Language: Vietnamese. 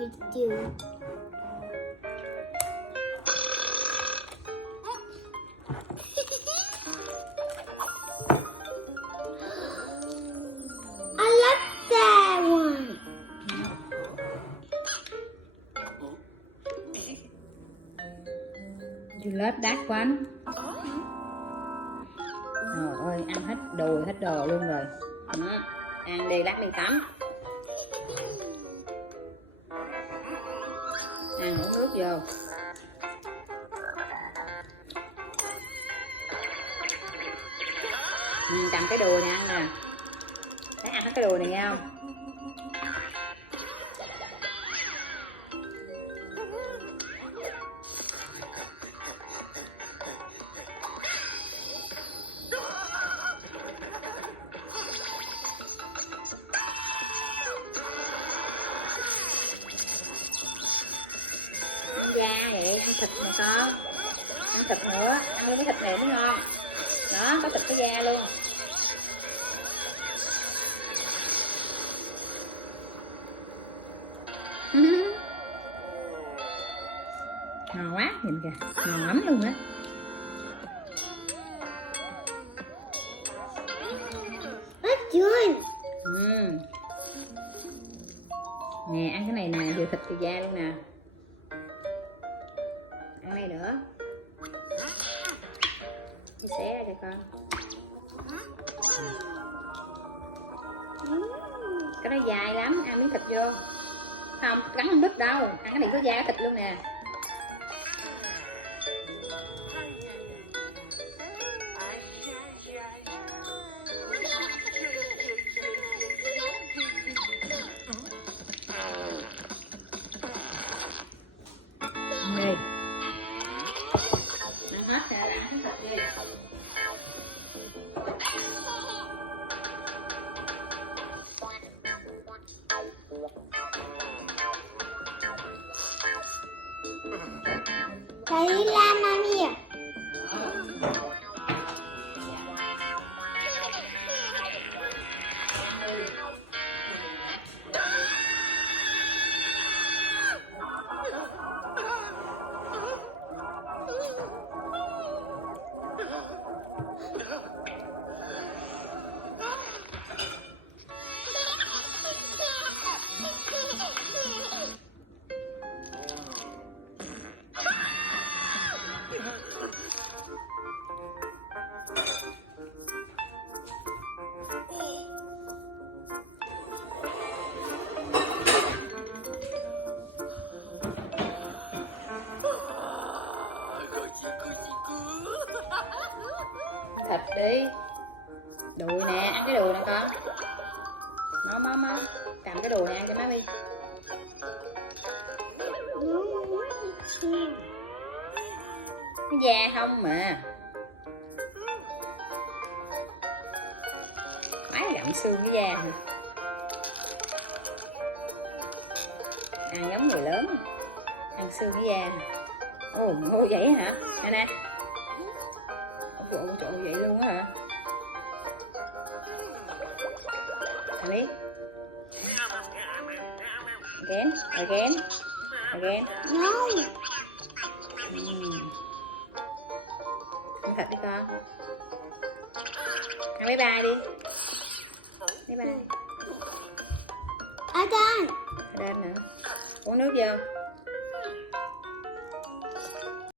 You love that one. Trời ơi, ăn hết đùi hết đồ luôn rồi. Ăn đi, lát đi tắm. Ăn uống nước vô. Cầm cái đùi này ăn nè. Thấy ăn hết cái đùi này nghe không? Da vậy, ăn thịt này con. Ăn thịt nữa, ăn luôn cái thịt này mới ngon. Đó, có thịt cái da luôn. Ngon quá, nhìn kìa, ngon lắm luôn á. Nè, ăn cái này nè, vừa thịt vừa da luôn nè. Ăn này nữa. Chia xé ra cho con. Cái đó dài lắm, ăn miếng thịt vô. Không, cắn không đứt đâu. Ăn cái này có da thịt luôn nè. Đây. Ăn hết rồi, ăn cái thịt đi. Thấy la mami à? Thịt đi. Đùi nè, ăn cái đùi nè con. Má cầm cái đùi này ăn cho má đi. Cái da không mà. Má gặm xương cái da hả? Ăn giống người lớn. Ăn xương cái da. Ồ, vậy hả? Nè nè. Trời vậy luôn á hả? Ăn đi. Again. No. Ăn thịt đi con. Ăn bye bye đi. Bye bye. Ở đây. Ở đây nữa. Uống nước vô.